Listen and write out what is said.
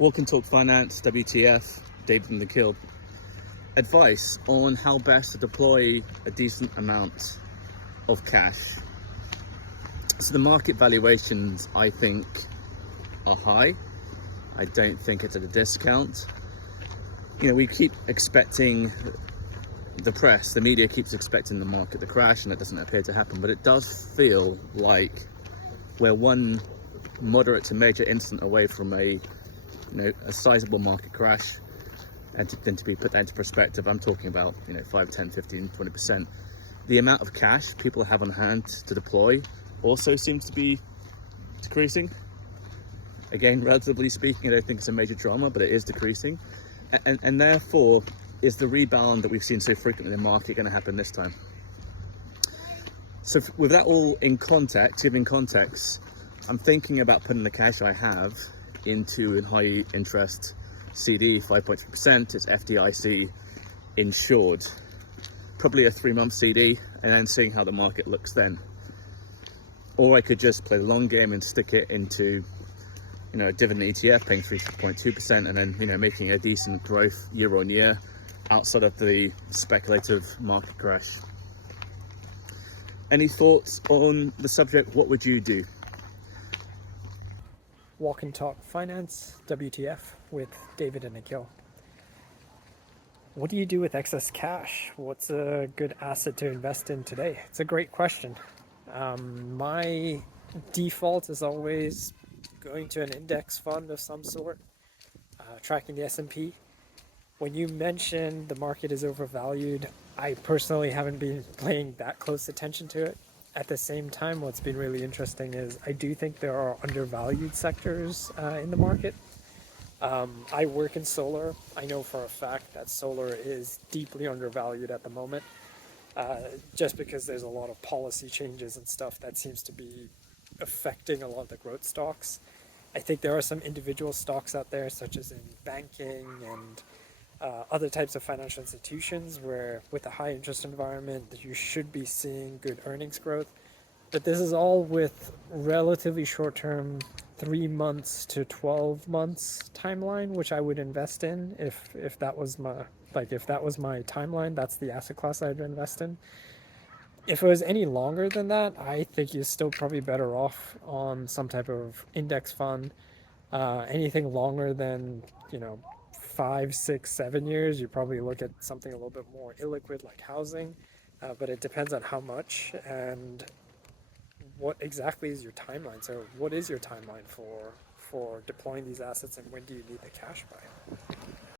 Walk and Talk Finance, WTF, David and the Kill. Advice on how best to deploy a decent amount of cash. So the market valuations, I think, are high. I don't think it's at a discount. We keep expecting the press, the media keeps expecting the market to crash, and it doesn't appear to happen, but it does feel like we're one moderate to major incident away from a sizable market crash. And then to be put that into perspective, I'm talking about 5, 10, 15, 20%. The amount of cash people have on hand to deploy also seems to be decreasing. Again, relatively speaking, I don't think it's a major drama, but it is decreasing. And therefore, is the rebound that we've seen so frequently in the market going to happen this time? So with that all in context, giving context, I'm thinking about putting the cash I have into a high interest CD, 5.3%. It's FDIC insured. Probably a 3-month CD, and then seeing how the market looks then. Or I could just play the long game and stick it into a dividend ETF, paying 3.2%, and then making a decent growth year on year outside of the speculative market crash. Any thoughts on the subject? What would you do? Walk and Talk Finance, WTF, with David and Nikhil. What do you do with excess cash? What's a good asset to invest in today? It's a great question. My default is always going to an index fund of some sort, tracking the S&P. When you mentioned the market is overvalued, I personally haven't been paying that close attention to it. At the same time, what's been really interesting is I do think there are undervalued sectors in the market. I work in solar. I know for a fact that solar is deeply undervalued at the moment, just because there's a lot of policy changes and stuff that seems to be affecting a lot of the growth stocks. I think there are some individual stocks out there, such as in banking and other types of financial institutions, where with a high interest environment that you should be seeing good earnings growth. But this is all with relatively short-term, 3 months to 12 months timeline, which I would invest in if that was my timeline. That's the asset class I'd invest in. If it was any longer than that, I think you're still probably better off on some type of index fund. Anything longer than 5, 6, 7 years, you probably look at something a little bit more illiquid like housing, but it depends on how much and what exactly is your timeline. So what is your timeline for deploying these assets, and when do you need the cash by?